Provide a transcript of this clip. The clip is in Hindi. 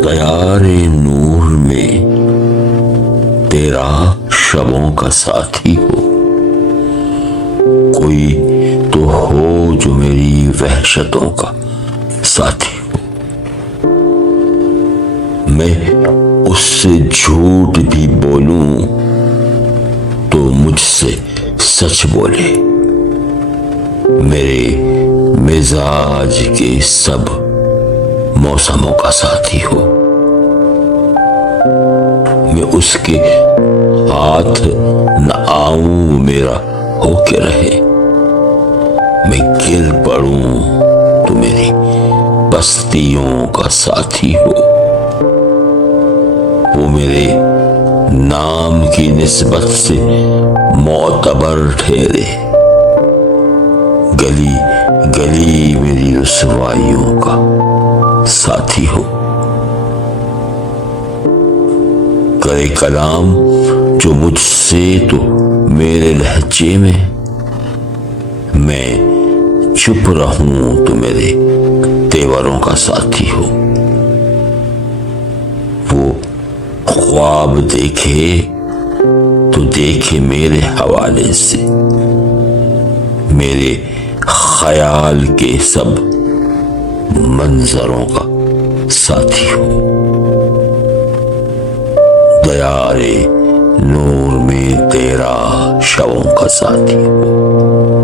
दयारे नूर में तेरा शबों का साथी हो। कोई तो हो जो मेरी वहशतों का साथी हो। मैं उससे झूठ भी बोलूं तो मुझसे सच बोले। मेरे मिजाज के सब मौसमों का साथी हो। मैं उसके हाथ न आऊं मेरा होके रहे। मैं गिर पड़ूं तो मेरी बस्तियों का साथी हो। वो मेरे नाम की निस्बत से मोतबर ठहरे। गली गली मेरी रुसवाइयों का साथी हो। करे कलाम जो मुझसे तो मेरे लहजे में। मैं चुप रहूं तो मेरे तेवरों का साथी हो। वो ख्वाब देखे तो देखे मेरे हवाले से। मेरे ख्याल के सब मंजरों का साथी हो। दयारे नूर में तेरा शवों का साथी हो।